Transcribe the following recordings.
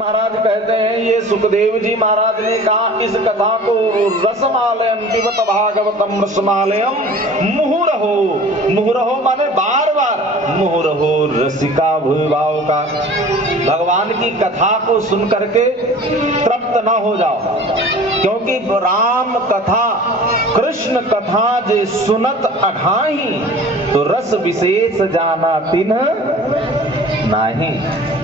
महाराज कहते हैं, ये सुखदेव जी महाराज ने कहा इस कथा को रसमालयम पिबत भागवतम रसमालयम मुहुरहो। मुहुरहो माने बार बार, मुहुरहो रसिका भूभाव का। भगवान की कथा को सुन करके तृप्त न हो जाओ, क्योंकि राम कथा कृष्ण कथा जे सुनत अघाही, तो रस विशेष जाना तिन्ह नाही।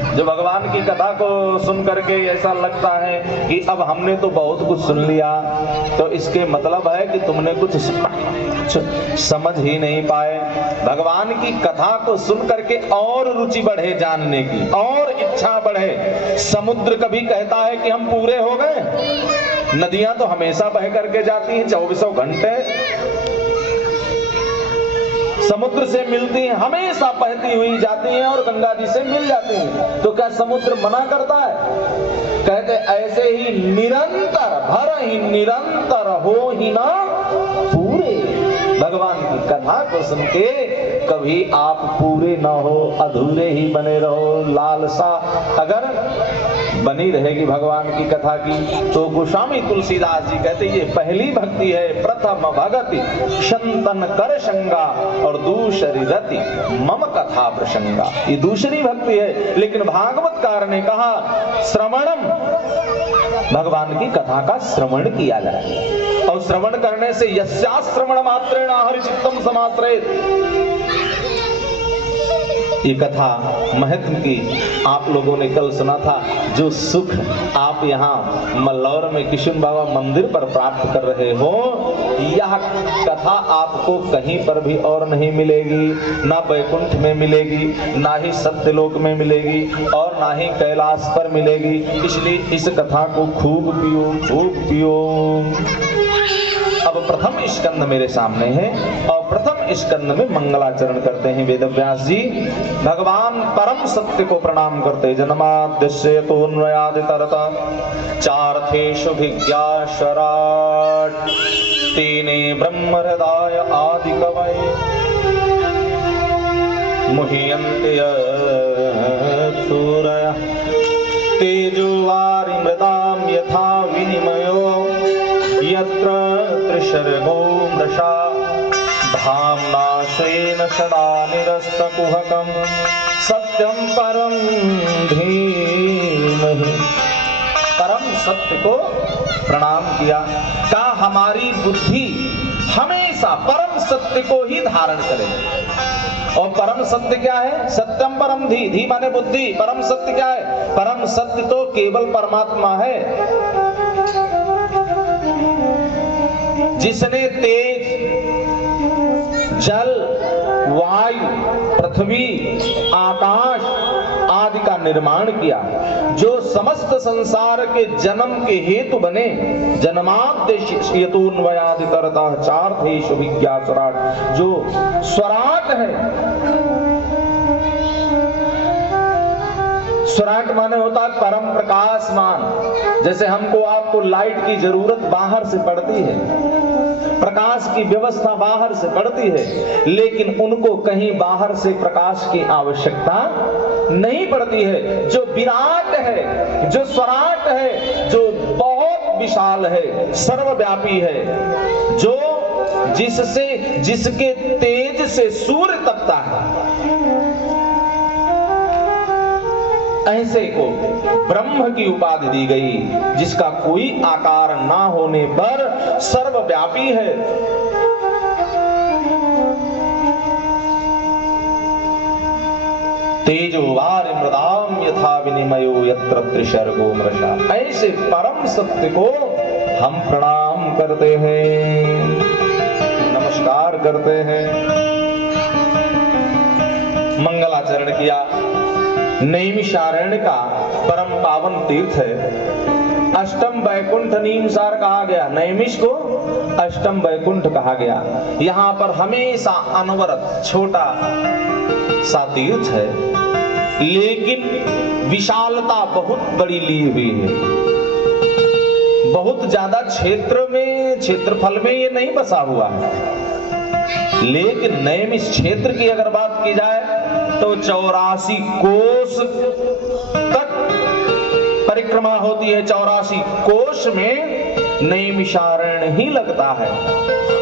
जो भगवान की कथा को सुन करके ऐसा लगता है कि अब हमने तो बहुत कुछ सुन लिया, तो इसके मतलब है कि तुमने कुछ समझ ही नहीं पाए। भगवान की कथा को सुन करके और रुचि बढ़े जानने की, और इच्छा बढ़े। समुद्र कभी कहता है कि हम पूरे हो गए। नदियां तो हमेशा बह करके जाती हैं, 24 घंटे समुद्र से मिलती हैं, हमेशा बहती हुई जाती हैं और गंगा जी से मिल जाती हैं। तो क्या समुद्र मना करता है? कहते ऐसे ही निरंतर भर ही निरंतर हो ही ना पूरे। भगवान की कथा को सुन के कभी आप पूरे ना हो, अधूरे ही बने रहो। लालसा अगर बनी रहेगी भगवान की कथा की, तो गोस्वामी तुलसीदास जी कहते ये पहली भक्ति है। प्रथम भगति शंतन कर शंगा और दूसरी रति मम कथा प्रसंगा। ये दूसरी भक्ति है। लेकिन भागवतकार ने कहा श्रवणम, भगवान की कथा का श्रवण किया जाए, और श्रवण करने से यस्या श्रवण मात्रेण हरिचित्तम समाश्रयेत्। ये कथा महत्व की आप लोगों ने कल सुना था। जो सुख आप यहाँ मल्लौर में किशन बाबा मंदिर पर प्राप्त कर रहे हो, यह कथा आपको कहीं पर भी और नहीं मिलेगी। ना वैकुंठ में मिलेगी, ना ही सत्यलोक में मिलेगी, और ना ही कैलाश पर मिलेगी। इसलिए इस कथा को खूब पियो, खूब पियो। अब प्रथम स्कंद मेरे सामने है, और प्रथम स्कंद में मंगलाचरण करते हैं वेदव्यास जी। भगवान परम सत्य को प्रणाम करते। जन्माद्यस्य तोन्वयादितरता चार्थेषु भिज्ञाशराट् तेने ब्रह्म हृदय आदि कवये मुह्यन्ते सूरयः तेजो वारि मृदां यथा विनिमयो यत्र त्रिशर्गो मृषा धाम्ना स्वेन सदा निरस्तकुहकं सत्यं परं धीमहि। परम सत्य को प्रणाम किया। कहा हमारी बुद्धि हमेशा परम सत्य को ही धारण करे। और परम सत्य क्या है? सत्यम परम धी, धी माने बुद्धि। परम सत्य क्या है? परम सत्य तो केवल परमात्मा है, जिसने तेज, जल, वायु, पृथ्वी, आकाश आदि का निर्माण किया, जो समस्त संसार के जन्म के हेतु बने। जन्माद्यस्य यतोन्वयादितरतः चार्थेषु भिज्ञाशराट्, जो स्वराट है। स्वराट माने होता है परम प्रकाशमान। जैसे हमको आपको लाइट की जरूरत बाहर से पड़ती है, प्रकाश की व्यवस्था बाहर से पड़ती है, लेकिन उनको कहीं बाहर से प्रकाश की आवश्यकता नहीं पड़ती है। जो विराट है, जो स्वराट है, जो बहुत विशाल है, सर्वव्यापी है, जो जिससे जिसके तेज से सूर्य तपता है, ऐसे को ब्रह्म की उपाधि दी गई, जिसका कोई आकार ना होने पर सर्वव्यापी है। तेजो वारि मृदाम यथा विनिमयो यत्र त्रिशर्गो मृषा। ऐसे परम सत्य को हम प्रणाम करते हैं, नमस्कार करते हैं। मंगलाचरण किया। नैमिषारण्य का परम पावन तीर्थ है। अष्टम वैकुंठ नीमसार कहा गया, नैमिष को अष्टम वैकुंठ कहा गया। यहाँ पर हमेशा अनवरत छोटा सा तीर्थ है, लेकिन विशालता बहुत बड़ी ली हुई है। बहुत ज्यादा क्षेत्र में, क्षेत्रफल में ये नहीं बसा हुआ है, लेकिन नैमिष क्षेत्र की अगर बात की जाए तो 84 कोस तक परिक्रमा होती है 84 कोष में नैमिषारण्य ही लगता है।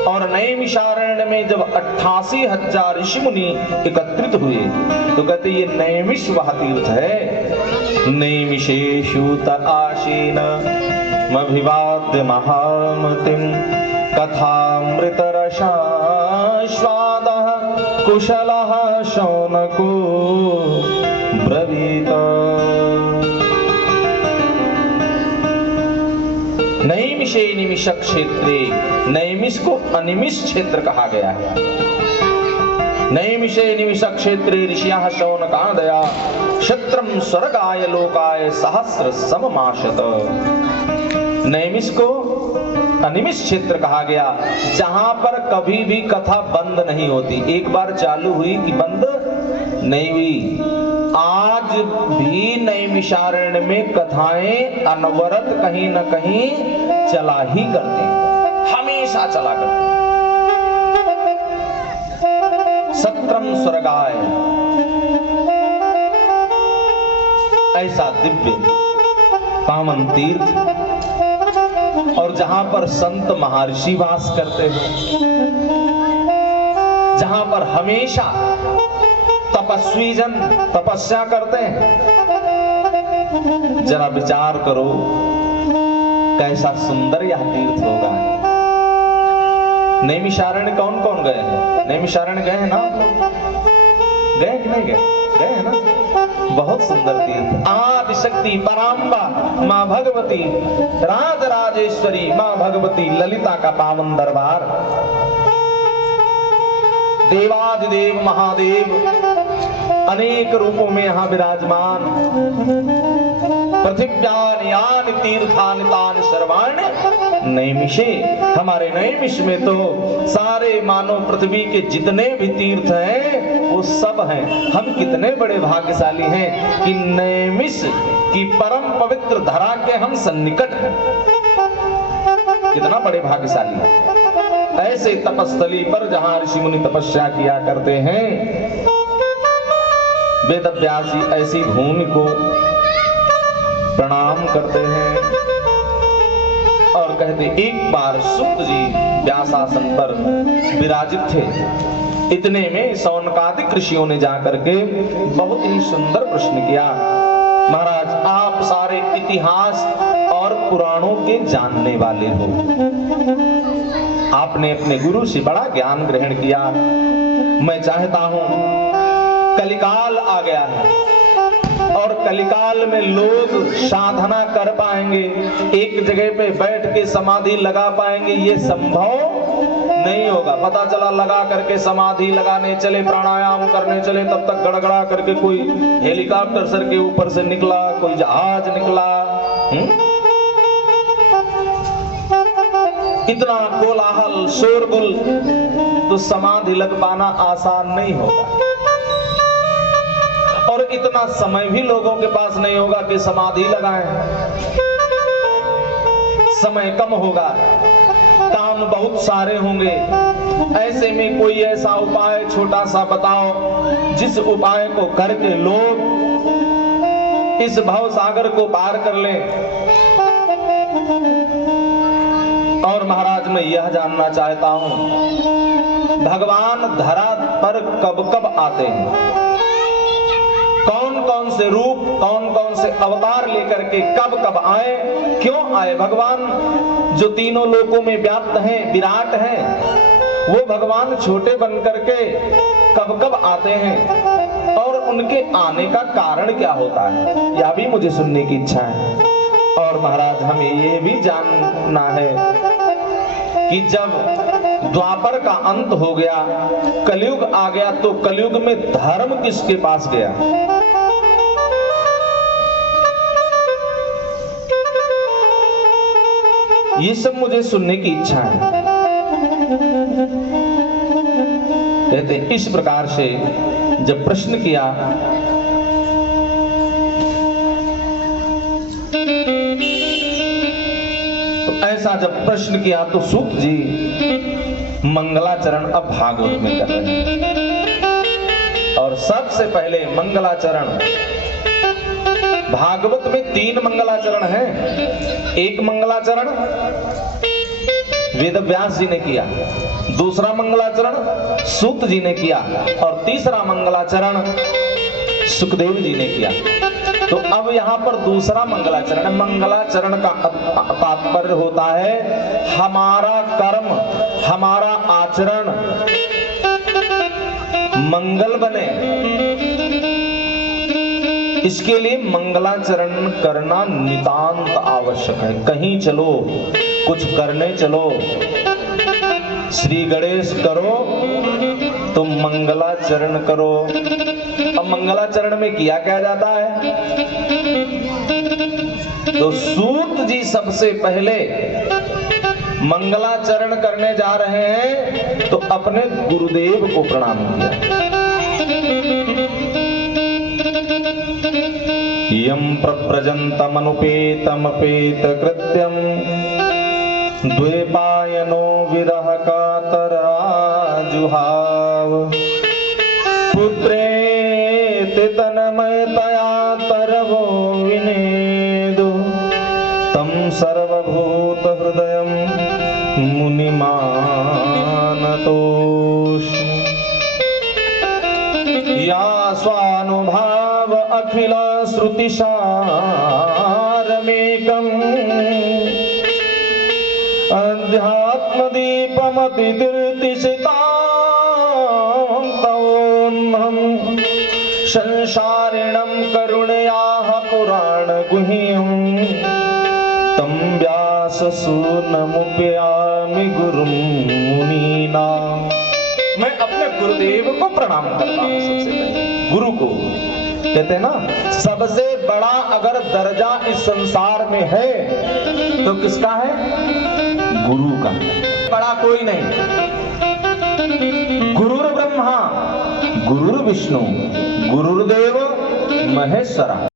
और नैमिषारण्य में जब 88,000 ऋषि मुनि एकत्रित हुए तो कहते ये नैमिष वह तीर्थ है। नैमिषेषु आसीन मभिवाद्य महामतिम कथामृत रसास्वादः कुशलः शौनको ब्रवीत। नैमिषे निमिष क्षेत्रे, नैमिष को अनिमिष क्षेत्र कहा गया है। नैमिषे निमिष क्षेत्रे ऋषियः शौनकादया क्षत्रम स्वर्गाय लोकाय सहस्र सममाशत। नैमिष को अनिमिष क्षेत्र कहा गया जहां पर कभी भी कथा बंद नहीं होती। एक बार चालू हुई कि बंद नहीं हुई। आज भी नैमिषारण्य में कथाएं अनवरत कहीं न कहीं चला ही करते हैं, हमेशा चला करते हैं। सत्रम स्वर्गाय, ऐसा दिव्य पावन तीर्थ और जहां पर संत महर्षि वास करते हैं, जहां पर हमेशा तपस्वी जन तपस्या करते हैं। जरा विचार करो कैसा सुंदर यह तीर्थ होगा। नैमिषारण्य कौन कौन गए हैं? नैमिषारण्य गए हैं ना? गए कि नहीं गए? गए हैं ना? बहुत सुंदर तीर्थ। आदिशक्ति पराम्बा मां भगवती, राजराजेश्वरी मां भगवती ललिता का पावन दरबार, देवादिदेव महादेव अनेक रूपों में यहाँ विराजमान। पृथिव्यानि यानि तीर्थानि तानि सर्वाणि नैमिषे। हमारे नैमिष में तो सारे मानव पृथ्वी के जितने भी तीर्थ हैं वो सब हैं। हम कितने बड़े भाग्यशाली हैं कि नैमिष की परम पवित्र धरा के हम सन्निकट हैं। कितना बड़े भाग्यशाली हैं। ऐसे तपस्थली पर जहां ऋषि मुनि तपस्या किया करते हैं, वेद व्यास जी ऐसी भूमि को प्रणाम करते हैं और कहते एक बार सुत जी व्यासासन पर विराजित थे। इतने में शौनकादिक ऋषियों ने जाकर के बहुत ही सुंदर प्रश्न किया, महाराज आप सारे इतिहास और पुराणों के जानने वाले हो, आपने अपने गुरु से बड़ा ज्ञान ग्रहण किया। मैं चाहता हूं, कलिकाल आ गया है और कलिकाल में लोग साधना कर पाएंगे, एक जगह पे बैठ के समाधि लगा पाएंगे, ये संभव नहीं होगा। पता चला लगा करके समाधि लगाने चले, प्राणायाम करने चले, तब तक गड़गड़ा करके कोई हेलीकॉप्टर सर के ऊपर से निकला, कोई जहाज निकला। इतना कोलाहल शोरगुल, तो समाधि लग पाना आसान नहीं होगा और इतना समय भी लोगों के पास नहीं होगा कि समाधि लगाएं। समय कम होगा, काम बहुत सारे होंगे। ऐसे में कोई ऐसा उपाय छोटा सा बताओ जिस उपाय को करके लोग इस भव सागर को पार कर लें। और महाराज मैं यह जानना चाहता हूं, भगवान धरा पर कब कब आते हैं, कौन कौन से रूप, कौन कौन से अवतार लेकर के कब कब आए, क्यों आए? भगवान जो तीनों लोकों में व्याप्त हैं, विराट हैं, वो भगवान छोटे बन करके कब कब आते हैं और उनके आने का कारण क्या होता है, यह भी मुझे सुनने की इच्छा है। और महाराज हमें ये भी जानना है कि जब द्वापर का अंत हो गया, कलयुग आ गया, तो कलयुग में धर्म किसके पास गया? ये सब मुझे सुनने की इच्छा है। कहते इस प्रकार से जब प्रश्न किया तो ऐसा जब प्रश्न किया तो सूत जी मंगलाचरण अब भागवत में कर रहे हैं। और सबसे पहले मंगलाचरण भागवत में 3 मंगलाचरण है। एक मंगलाचरण वेद व्यास जी ने किया, दूसरा मंगलाचरण सूत जी ने किया और तीसरा मंगलाचरण सुखदेव जी ने किया। तो अब यहाँ पर दूसरा मंगलाचरण, मंगलाचरण का तात्पर्य होता है हमारा कर्म, हमारा आचरण मंगल बने, इसके लिए मंगलाचरण करना नितांत आवश्यक है। कहीं चलो, कुछ करने चलो, श्री गणेश करो तो मंगलाचरण करो। अब मंगलाचरण में किया क्या जाता है? तो सूत जी सबसे पहले मंगलाचरण करने जा रहे हैं तो अपने गुरुदेव को प्रणाम किया। यम प्रव्रजन्तमनुपेतमपेत कृत्यम द्वैपायनो विरह कातराजुहाव पुत्रेति तन्मयतया तरवो विनेदु तं सर्वभूत हृदयं मुनिमानतोषि या स्वानुभाव अखिल श्रुतिसारमेकम् अध्यात्मदीपमतिदीर्तिसितान्तोन्हं संसारिणं करुणयाः पुराणगुह्यं तं व्याससूनमुपयामि गुरुं मुनीनाम्। मैं अपने गुरुदेव को प्रणाम करता हूं। सबसे पहले गुरु को कहते हैं ना, सबसे बड़ा अगर दर्जा इस संसार में है तो किसका है? गुरु का। बड़ा कोई नहीं। गुरुर् ब्रह्मा गुरुर्विष्णु गुरुर्देव महेश्वरा।